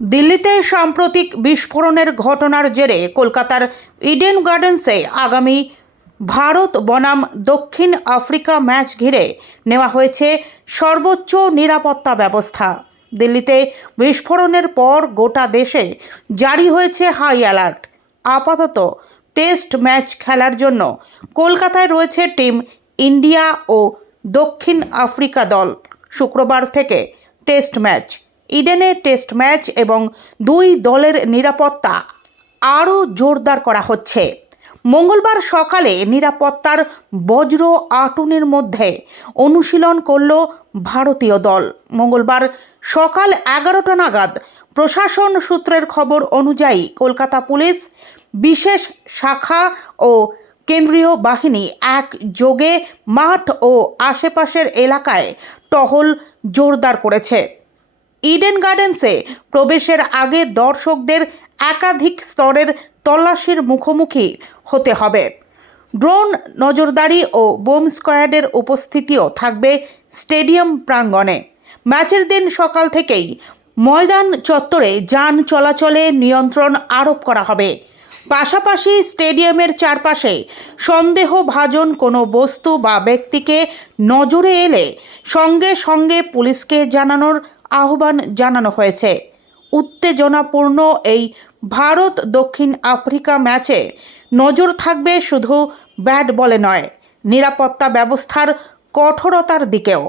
দিল্লিতে সাম্প্রতিক বিস্ফোরণের ঘটনার জেরে কলকাতার ইডেন গার্ডেন্সে আগামী ভারত বনাম দক্ষিণ আফ্রিকা ম্যাচ ঘিরে নেওয়া হয়েছে সর্বোচ্চ নিরাপত্তা ব্যবস্থা। দিল্লিতে বিস্ফোরণের পর গোটা দেশে জারি হয়েছে হাই অ্যালার্ট আপাতত টেস্ট ম্যাচ খেলার জন্য কলকাতায় রয়েছে টিম ইন্ডিয়া ও দক্ষিণ আফ্রিকা দল। শুক্রবার থেকে টেস্ট ম্যাচ ইডেনে টেস্ট ম্যাচ এবং দুই দলের নিরাপত্তা আরও জোরদার করা হচ্ছে। মঙ্গলবার সকালে নিরাপত্তার বজ্র আটুনের মধ্যে অনুশীলন করল ভারতীয় দল। মঙ্গলবার সকাল এগারোটা নাগাদ প্রশাসন সূত্রের খবর অনুযায়ী কলকাতা পুলিশ বিশেষ শাখা ও কেন্দ্রীয় বাহিনী এক যোগে মাঠ ও আশেপাশের এলাকায় টহল জোরদার করেছে। ইডেন গার্ডেন্সে প্রবেশের আগে দর্শকদের একাধিক স্তরের তল্লাশির মুখোমুখি হতে হবে। ড্রোন, নজরদারি ও বোম স্কোয়াডের উপস্থিতিও থাকবে স্টেডিয়াম প্রাঙ্গণে। ম্যাচের দিন সকাল থেকেই ময়দান চত্বরে যান চলাচলে নিয়ন্ত্রণ আরোপ করা হবে। পাশাপাশি স্টেডিয়ামের চারপাশে সন্দেহভাজন কোনো বস্তু বা ব্যক্তিকে নজরে এলে সঙ্গে সঙ্গে পুলিশকে জানানোর আহ্বান জানানো হয়েছে। উত্তেজনাপূর্ণ এই ভারত দক্ষিণ আফ্রিকা ম্যাচে নজর থাকবে শুধু ব্যাট বলে নয়, নিরাপত্তা ব্যবস্থার কঠোরতার দিকেও।